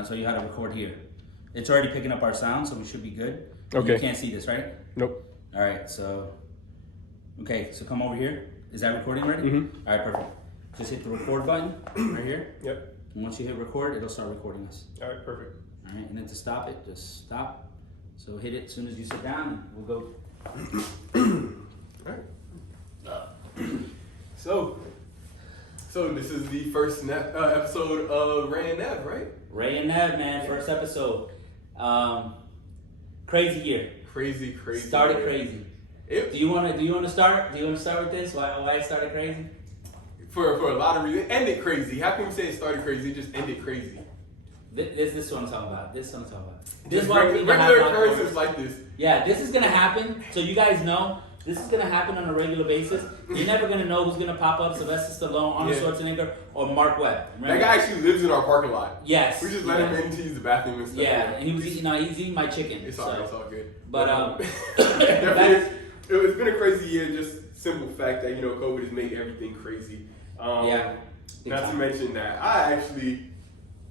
I'll tell you how to record here. It's already picking up our sound, so we should be good. Okay. You can't see this, right? Nope. All right, so, okay, so come over here. Is that recording ready? Mm-hmm. All right, perfect. Just hit the record button right here. Yep. And once you hit record, it'll start recording us. All right, perfect. All right, and then to stop it, just stop. So hit it as soon as you sit down, and we'll go. All right. So this is the first episode of Ray and Nev, right? Ray and Nev, man, first episode. Crazy year. Crazy. Started man. crazy. It, Do you want to start? Do you want to start with this? Why it started crazy? for a lot of reasons. It ended crazy. How can you say it started crazy? It just ended crazy. This is what I'm talking about. This is what I'm talking about. This Just is why we need to have regular live occurrences conversations. like this. Yeah, this is gonna happen. So you guys know this is gonna happen on a regular basis. You're never gonna know who's gonna pop up: Sylvester Stallone, Arnold Yeah. Schwarzenegger, or Mark Webb. Remember? That guy actually lives in our parking lot. Yes. We just let him yes. in to use the bathroom and stuff. Yeah, and he was eating. He's eating my chicken. It's so. all, it's all good. But definitely, it's been a crazy year. Just simple fact that COVID has made everything crazy. Yeah. Not to mention that I actually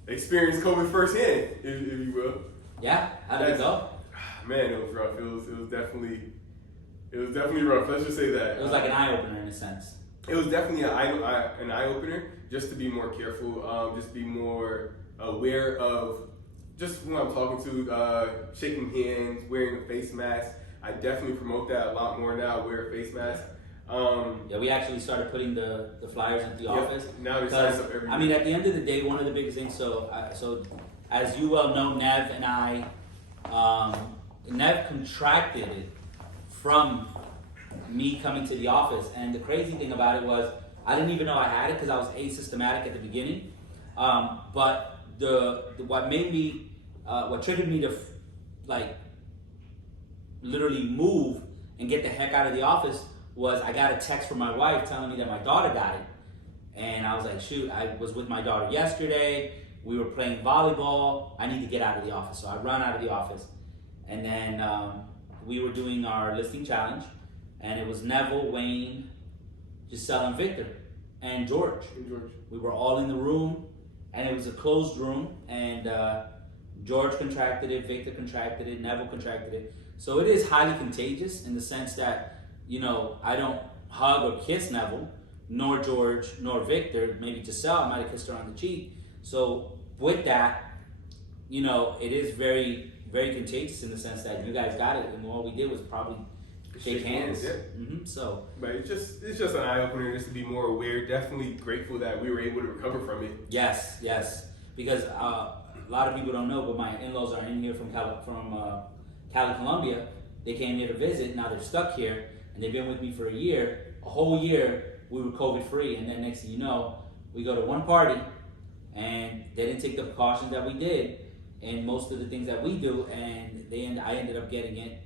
experienced COVID firsthand, if you will. Yeah. How did it go? Man, it was rough. It was definitely rough. Let's just say that. It was like an eye opener in a sense. It was definitely an eye opener, just to be more careful, just be more aware of just when I'm talking to, shaking hands, wearing a face mask. I definitely promote that a lot more now. Wear a face mask. Yeah, we actually started putting the flyers at the office. Now there's Because, signs up everywhere. I mean, at the end of the day, one of the biggest things. So as you well know, Nev and I, Nev contracted it from me coming to the office, and the crazy thing about it was I didn't even know I had it because I was asymptomatic at the beginning. But what made me, what triggered me to literally move and get the heck out of the office was I got a text from my wife telling me that my daughter got it. And I was like, shoot, I was with my daughter yesterday. We were playing volleyball. I need to get out of the office. So I run out of the office. And then we were doing our listing challenge. And it was Neville, Wayne, Giselle, and Victor, and George. We were all in the room. And it was a closed room. And George contracted it, Victor contracted it, Neville contracted it. So it is highly contagious in the sense that, I don't hug or kiss Neville, nor George, nor Victor. Maybe Giselle, I might have kissed her on the cheek. So with that, it is very, very contagious in the sense that you guys got it, and all we did was probably shake hands. Yeah. So, But it's just an eye opener, just to be more aware. Definitely grateful that we were able to recover from it. yes, because a lot of people don't know, but my in-laws are in here from Cali, Colombia. They came here to visit. Now they're stuck here, and they've been with me for a year. A whole year we were COVID free, and then next thing you know, we go to one party, and they didn't take the precautions that we did, and most of the things that we do, and I ended up getting it.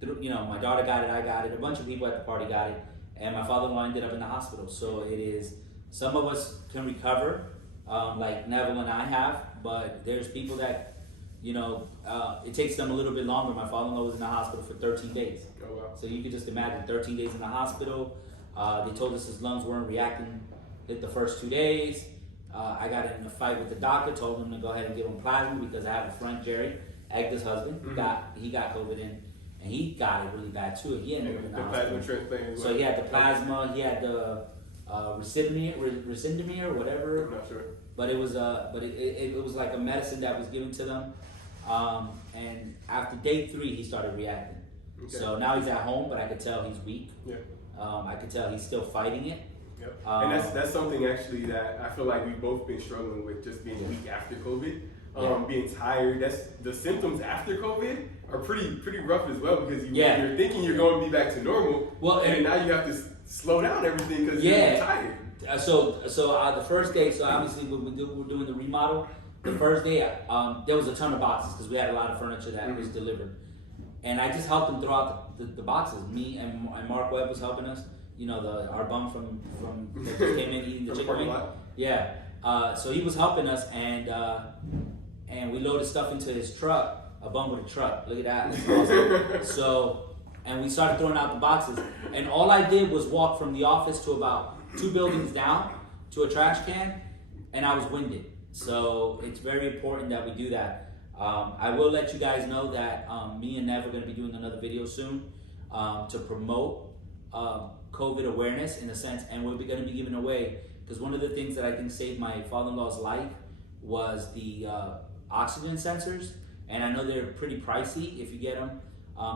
Through, my daughter got it, I got it, a bunch of people at the party got it, and my father-in-law ended up in the hospital. So it is, some of us can recover, like Neville and I have, but there's people that, it takes them a little bit longer. My father-in-law was in the hospital for 13 days. Oh, wow. So you could just imagine 13 days in the hospital. They told us his lungs weren't reacting the first 2 days. I got in a fight with the doctor, told him to go ahead and give him plasma because I have a friend, Jerry, Agda's husband, he got COVID and he got it really bad too. He ended up in the hospital. Plasma So he had the plasma, he had the Recidimir, whatever. I'm not sure. But it was it was like a medicine that was given to them. And after day 3, he started reacting. Okay. So now he's at home, but I could tell he's weak. Yeah. I could tell he's still fighting it. Yep. And that's something actually that I feel like we've both been struggling with, just being weak after COVID. Being tired. That's the symptoms after COVID are pretty rough as well, because you're thinking you're going to be back to normal. Well, and now you have to slow down everything because you're tired. So the first day, so obviously we're doing the remodel. The first day, there was a ton of boxes because we had a lot of furniture that was delivered, and I just helped them throw out the boxes. Me and Mark Webb was helping us. Our bum from that just came in eating the chicken wing. Yeah. So he was helping us, and we loaded stuff into his truck. A bum with a truck. Look at that. That's awesome. So, and we started throwing out the boxes, and all I did was walk from the office to about 2 buildings down to a trash can, and I was winded. So it's very important that we do that. I will let you guys know that me and Nev are going to be doing another video soon to promote COVID awareness in a sense, and we're going to be giving away, because one of the things that I think saved my father-in-law's life was the oxygen sensors, and I know they're pretty pricey if you get them.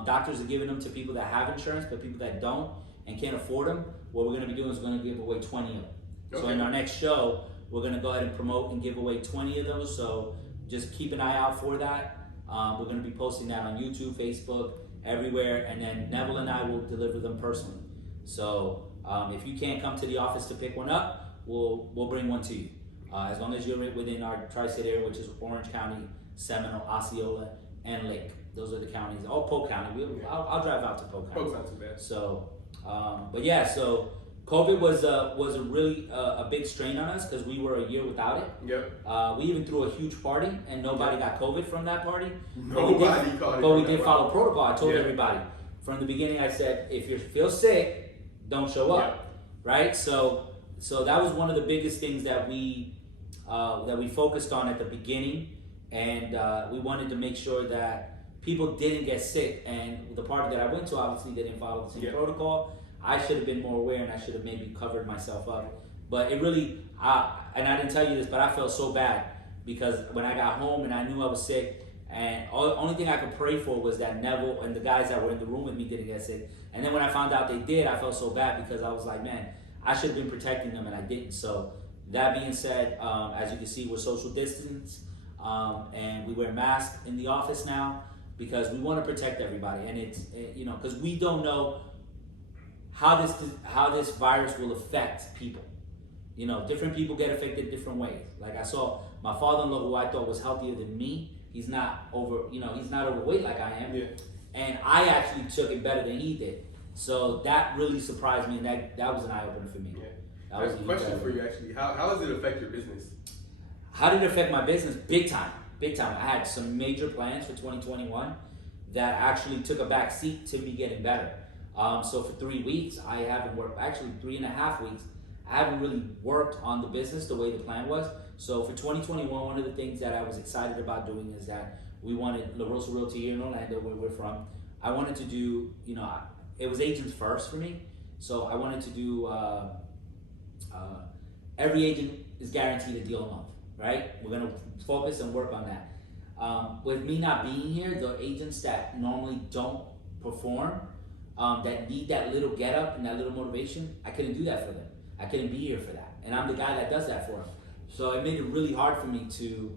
Doctors are giving them to people that have insurance, but people that don't and can't afford them, what we're going to be doing is we're going to give away 20 of them. Okay. So in our next show, we're going to go ahead and promote and give away 20 of those, so just keep an eye out for that. We're going to be posting that on YouTube, Facebook, everywhere, and then Neville and I will deliver them personally. So if you can't come to the office to pick one up, we'll bring one to you. As long as you're within our tri-state area, which is Orange County, Seminole, Osceola, and Lake. Those are the counties. Oh, Polk County. I'll drive out to Polk County. Polk's not too bad. So, but yeah, so COVID was a really a big strain on us because we were a year without it. Yep. We even threw a huge party and nobody got COVID from that party. Nobody caught it. But we did follow protocol. I told everybody from the beginning. I said, if you feel sick, don't show up. Right. So that was one of the biggest things that we focused on at the beginning, and we wanted to make sure that people didn't get sick. And the party that I went to, obviously, they didn't follow the same protocol. I should have been more aware, and I should have maybe covered myself up. But it really, and I didn't tell you this, but I felt so bad because when I got home and I knew I was sick, and the only thing I could pray for was that Neville and the guys that were in the room with me didn't get sick. And then when I found out they did, I felt so bad because I was like, man, I should have been protecting them, and I didn't. So that being said, as you can see, we're social distance, and we wear masks in the office now because we want to protect everybody. And it's, because we don't know how this virus will affect people. Different people get affected different ways. Like I saw my father-in-law, who I thought was healthier than me. He's not he's not overweight like I am. Yeah. And I actually took it better than he did. So that really surprised me, and that was an eye-opener for me. Yeah. I have a question for you, actually. How does it affect your business? How did it affect my business? Big time. Big time. I had some major plans for 2021 that actually took a back seat to me getting better. So for 3 weeks, I haven't worked, actually 3.5 weeks, I haven't really worked on the business the way the plan was. So for 2021, one of the things that I was excited about doing is that we wanted La Rosa Realty here in Orlando, where we're from. I wanted to do, it was agents first for me. So I wanted to do, every agent is guaranteed a deal a month, right? We're gonna focus and work on that. With me not being here, the agents that normally don't perform, that need that little get up and that little motivation, I couldn't do that for them. I couldn't be here for that. And I'm the guy that does that for them. So it made it really hard for me to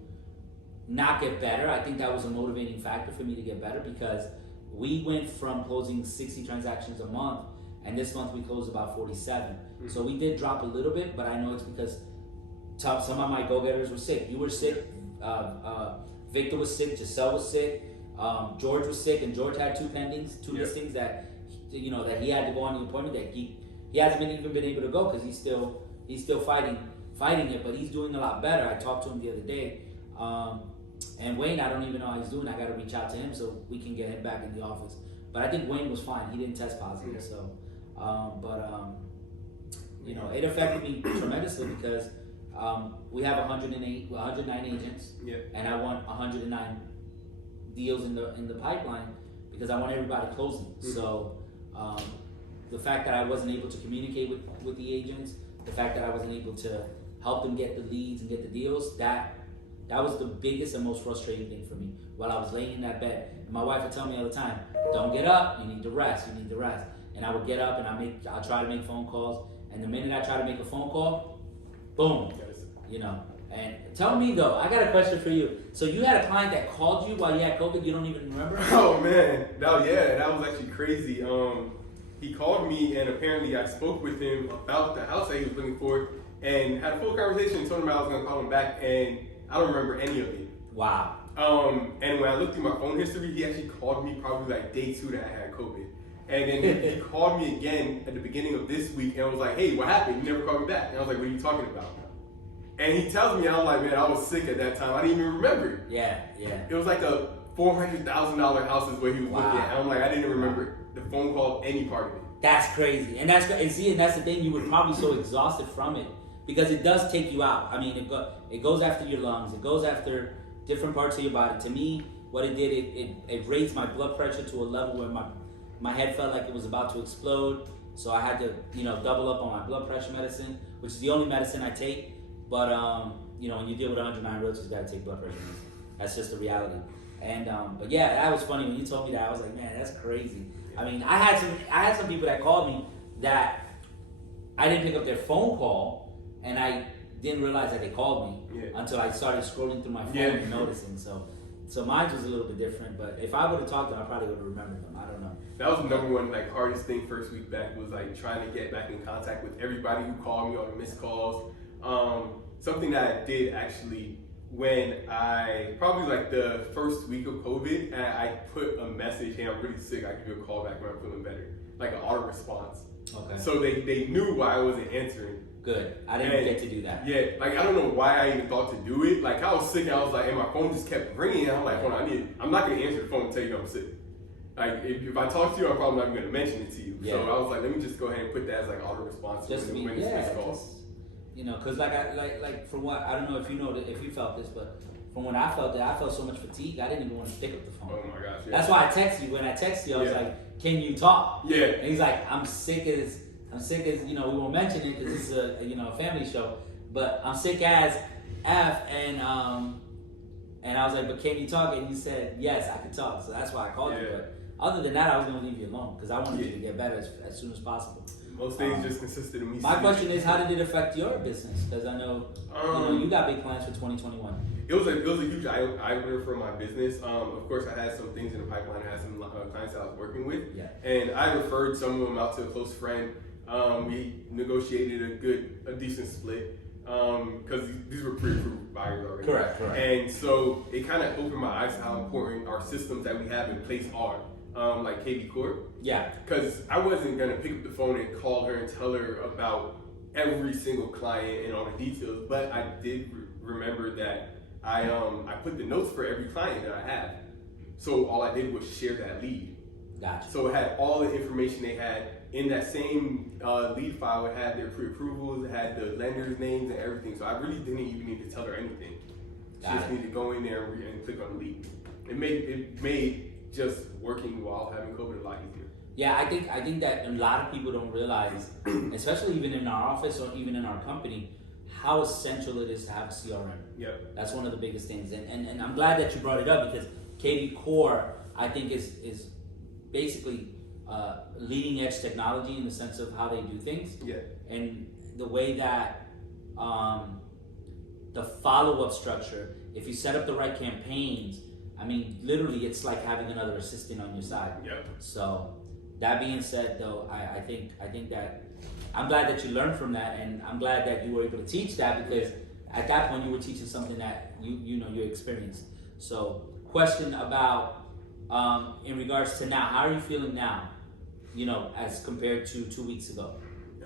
not get better. I think that was a motivating factor for me to get better because we went from closing 60 transactions a month, and this month we closed about 47. Mm-hmm. So we did drop a little bit, but I know it's because some of my go-getters were sick. You were sick, Victor was sick, Giselle was sick, George was sick, and George had two listings that that he had to go on the appointment that he hasn't even been able to go because he's still fighting it, but he's doing a lot better. I talked to him the other day, and Wayne, I don't even know how he's doing. I got to reach out to him so we can get him back in the office. But I think Wayne was fine. He didn't test positive, so it affected me tremendously because we have 109 agents, and I want 109 deals in the pipeline because I want everybody closing. Mm-hmm. So the fact that I wasn't able to communicate with the agents, the fact that I wasn't able to help them get the leads and get the deals, that was the biggest and most frustrating thing for me while I was laying in that bed. And my wife would tell me all the time, don't get up, you need to rest. And I would get up and I'll try to make phone calls, and the minute I try to make a phone call, boom, And tell me though, I got a question for you. So you had a client that called you while you had COVID, you don't even remember? Oh man, that was actually crazy. He called me, and apparently I spoke with him about the house that he was looking for and had a full conversation and told him I was gonna call him back, and I don't remember any of it. Wow. And when I looked through my phone history, he actually called me probably like day 2 that I had COVID. And then he called me again at the beginning of this week and was like, hey, what happened? You never called me back. And I was like, what are you talking about? And he tells me, I was like, man, I was sick at that time. I didn't even remember. Yeah. It was like a $400,000 house is what he was looking at. And I'm like, I didn't even remember the phone call, any part of it. That's crazy. And that's the thing, you were probably so exhausted from it because it does take you out. I mean, it goes after your lungs, it goes after different parts of your body. To me, what it did, it raised my blood pressure to a level where my head felt like it was about to explode. So I had to, double up on my blood pressure medicine, which is the only medicine I take. But when you deal with 109 roaches, you gotta take blood pressure medicine. That's just the reality. And but yeah, that was funny when you told me that. I was like, man, that's crazy. I mean, I had some people that called me that I didn't pick up their phone call, and I didn't realize that they called me until I started scrolling through my phone and noticing. So mine was a little bit different. But if I would have talked to them, I probably would have remembered them. I don't know. That was the number one hardest thing first week back was trying to get back in contact with everybody who called me or the missed calls. Something that I did actually when I probably the first week of COVID, and I put a message, hey, I'm really sick, I give you a call back when I'm feeling better. Like an auto response. Okay. So they knew why I wasn't answering. Good. I didn't get to do that. Yeah, I don't know why I even thought to do it. I was sick and I was and my phone just kept ringing. And I'm like, hold on, I'm not gonna answer the phone and tell you I'm sick. If I talk to you, I'm probably not even gonna mention it to you. Yeah. So I was let me just go ahead and put that as auto response just when it's missed calls. Because from what I don't know if if you felt this, but from when I felt it, I felt so much fatigue. I didn't even want to pick up the phone. Oh my gosh! Yeah. That's why I texted you. When I texted you, I was like, "Can you talk?" Yeah. And he's like, "I'm sick as we won't mention it because this is a family show, but I'm sick as f." And I was like, "But can you talk?" And you said, "Yes, I can talk." So that's why I called you. But other than that, I was gonna leave you alone because I wanted you to get better as soon as possible. Most things just consisted of me. My question is, how did it affect your business? Because I know you got big plans for 2021. It was a huge eye-opener for my business. Of course, I had some things in the pipeline. I had some clients that I was working with, and I referred some of them out to a close friend. We negotiated a decent split because these were pre-approved buyers already. Correct. And so it kind of opened my eyes to how important our systems that we have in place are. Like KB Corp. Yeah. Because I wasn't gonna pick up the phone and call her and tell her about every single client and all the details, but I did remember that I put the notes for every client that I had. So all I did was share that lead. Gotcha. So it had all the information they had in that same lead file. It had their pre-approvals, it had the lenders' names and everything. So I really didn't even need to tell her anything. She just needed to go in there and click on the lead. It made just working while having COVID a lot easier. Yeah, I think that a lot of people don't realize, especially even in our office or even in our company, how essential it is to have a CRM. Yep. That's one of the biggest things. And I'm glad that you brought it up because KB Core, I think, is basically leading edge technology in the sense of how they do things. Yeah. And the way that the follow-up structure, if you set up the right campaigns, I mean, literally, it's like having another assistant on your side. Yep. So, that being said, though, I think that I'm glad that you learned from that, and I'm glad that you were able to teach that because at that point you were teaching something that you experienced. So, question about in regards to now, how are you feeling now? As compared to 2 weeks ago.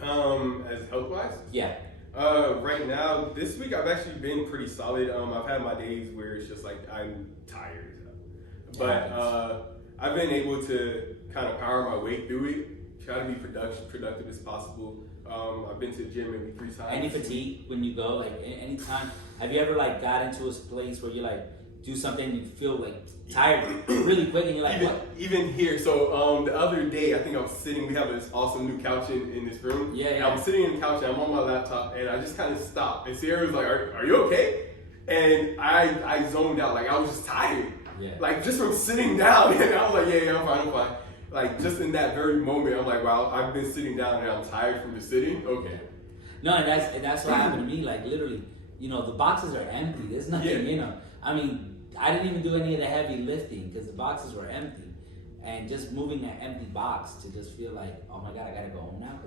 As health wise? Yeah. Right now, this week I've actually been pretty solid. I've had my days where it's just I'm tired, but I've been able to kind of power my way through it. Try to be productive as possible. I've been to the gym maybe 3 times. Any fatigue when you go? Anytime? Have you ever got into a place where you do something and you feel tired really quick and you're what? Even here, so the other day I think I was sitting, we have this awesome new couch in this room. Yeah. I was sitting in the couch and I'm on my laptop and I just kind of stopped and Sierra was like, are you okay? And I zoned out, I was just tired. Yeah. Just from sitting down and I was like, yeah, I'm fine. Just in that very moment, I'm like, wow, I've been sitting down and I'm tired from just sitting. Okay. No, and that's what happened to me. Literally, the boxes are empty. There's nothing, I mean, I didn't even do any of the heavy lifting because the boxes were empty. And just moving that empty box to just feel oh my God, I gotta go home now.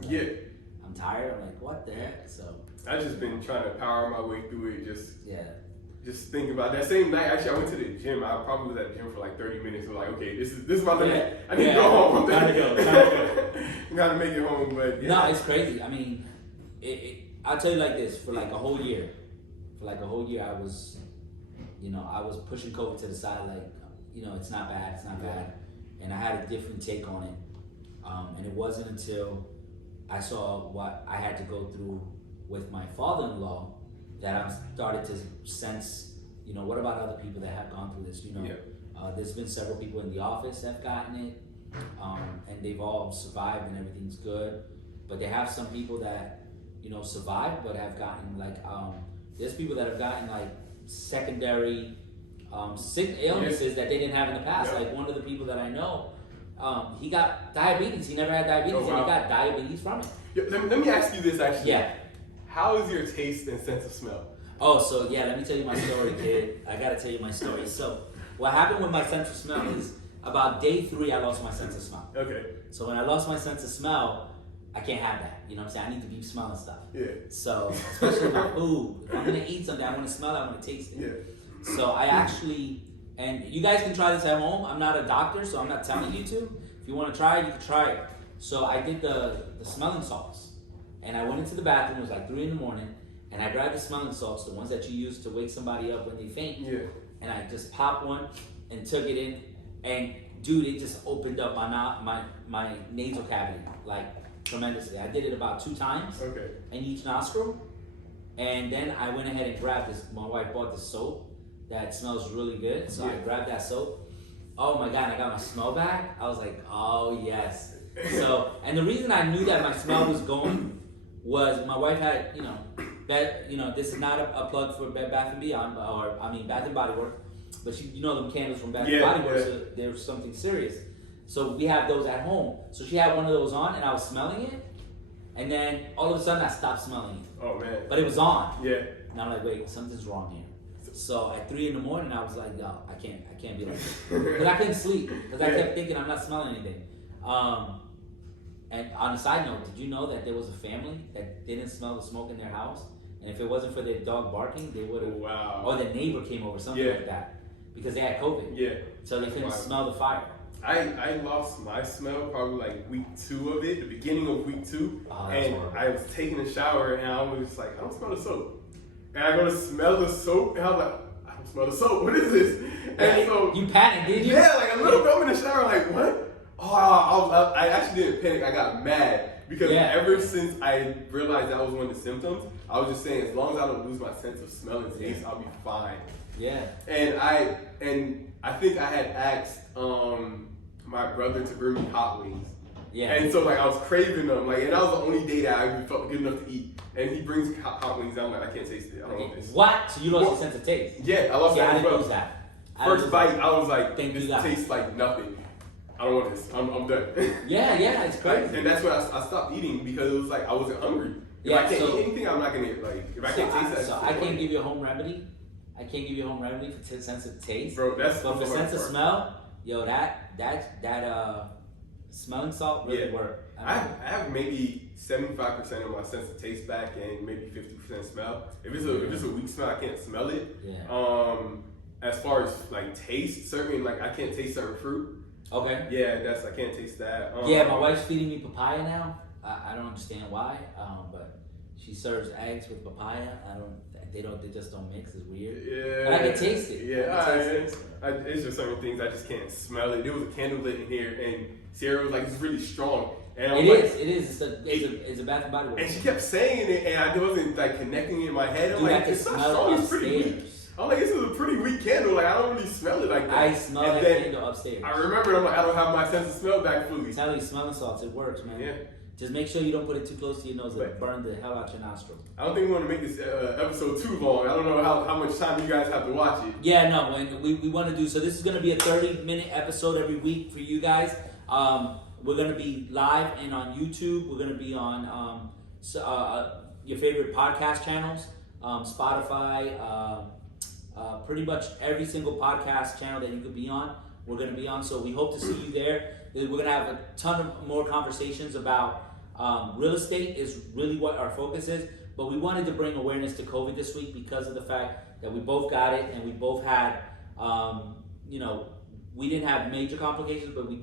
I'm tired. I'm what the heck? So I've just been trying to power my way through it. Just thinking about that same night. Actually, I went to the gym. I probably was at the gym for 30 minutes. I was okay, this is my limit. I need to go home. Time to go. Gotta make it home, but no, it's crazy. I mean, I'll tell you this: for a whole year, I was, I was pushing COVID to the side. It's not bad, and I had a different take on it. And it wasn't until I saw what I had to go through with my father-in-law that I'm started to sense, what about other people that have gone through this? There's been several people in the office that have gotten it, and they've all survived and everything's good. But they have some people that, survived but have gotten there's people that have gotten secondary sick illnesses that they didn't have in the past. Yeah. Like one of the people that I know, he got diabetes. He never had diabetes, Oh, wow. and he got diabetes from it. Yeah, let me ask you this actually. Yeah. How is your taste and sense of smell? Oh, so yeah, let me tell you my story, kid. I gotta tell you my story. So, what happened with my sense of smell is about day 3, I lost my sense of smell. Okay. So when I lost my sense of smell, I can't have that. You know what I'm saying? I need to be smelling stuff. Yeah. So, especially my food. If I'm gonna eat something, I wanna smell it, I wanna taste it. Yeah. So I actually, and you guys can try this at home. I'm not a doctor, so I'm not telling you to. If you wanna try it, you can try it. So I did the smelling salts. And I went into the bathroom, it was like 3 a.m, and I grabbed the smelling salts, the ones that you use to wake somebody up when they faint. Yeah. And I just popped one and took it in, and dude, it just opened up my nasal cavity tremendously. I did it about 2 times Okay. in each nostril, and then I went ahead and grabbed this. My wife bought this soap that smells really good, so I grabbed that soap. Oh my god, I got my smell back. I was like, oh yes. So, and the reason I knew that my smell was going was my wife had, this is not a plug for Bath and Beyond, Bath and Body Works, but them candles from Bath and Body Works, so there's something serious. So we have those at home. So she had one of those on, and I was smelling it, and then all of a sudden I stopped smelling it. Oh man. But it was on. Yeah. And I'm like, wait, something's wrong here. So at 3 a.m, I was like, yo, I can't be like this. Because I couldn't sleep, because I kept thinking I'm not smelling anything. And on a side note, did you know that there was a family that didn't smell the smoke in their house? And if it wasn't for their dog barking, they would have, Wow. or the neighbor came over, something like that, because they had COVID. Yeah. So they couldn't Wow. smell the fire. I lost my smell probably week 2 of it, the beginning of week 2. Oh, that's And horrible. I was taking a shower and I was like, I don't smell the soap. And I go to smell the soap and I'm like, I don't smell the soap. What is this? And so You panicked, did you? yeah, a little bit I'm in the shower like, what? Oh, I actually didn't panic. I got mad because ever since I realized that was one of the symptoms, I was just saying as long as I don't lose my sense of smell and taste, I'll be fine. Yeah. And I think I had asked my brother to bring me hot wings. Yeah. And so I was craving them, and that was the only day that I even felt good enough to eat. And he brings hot wings, and I'm like, I can't taste it. I don't want this. What? So you lost your sense of taste? Yeah, I lost Yeah, I that as didn't well. lose that. First bite, I was like, Thank you, this God. tastes like nothing. I don't want this. I'm done. Yeah, it's crazy. And that's when I stopped eating because it was I wasn't hungry. If I can't eat anything, I'm not gonna if I can't taste that. So I can't give you a home remedy. I can't give you a home remedy for sense of taste. Bro, that's but the for hard sense of part. smell, yo, that smelling salt really worked. I have maybe 75% of my sense of taste back and maybe 50% smell. If it's a weak smell, I can't smell it. Yeah. As far as taste, certain I can't taste certain fruit. Okay. Yeah, I can't taste that. Yeah, my wife's feeding me papaya now. I don't understand why, but she serves eggs with papaya. They just don't mix. It's weird. Yeah. But I can taste it. Yeah, it's just certain things I just can't smell it. There was a candle lit in here, and Sierra was it's really strong. And I'm It is. It's a Bath and Body Works. And she kept saying it, and I wasn't connecting it in my head. I'm Dude, I like, can it's not smell strong. it It's pretty weak. upstairs. I'm like, this is a pretty weak candle. I don't really smell it like that. I smell And that then candle upstairs. I remember, I'm like, I don't have my sense of smell back fully. I'm telling you, smelling salts, it works, man. Yeah. Just make sure you don't put it too close to your nose. It'll Right. burn the hell out your nostril. I don't think we want to make this episode too long. I don't know how much time you guys have to watch it. Yeah, no, and we want to do, so this is going to be a 30-minute episode every week for you guys. We're going to be live and on YouTube. We're going to be on your favorite podcast channels, Spotify, pretty much every single podcast channel that you could be on. We're going to be on, so we hope to see you there. We're going to have a ton of more conversations about real estate is really what our focus is, but we wanted to bring awareness to COVID this week because of the fact that we both got it and we both had, we didn't have major complications, but we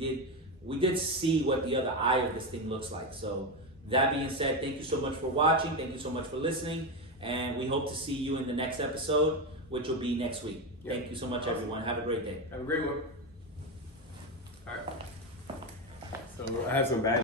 did see what the other eye of this thing looks like. So that being said, thank you so much for watching. Thank you so much for listening. And we hope to see you in the next episode, which will be next week. Yep. Thank you so much, everyone. Have a great day. Have a great one. All right. So I have some bad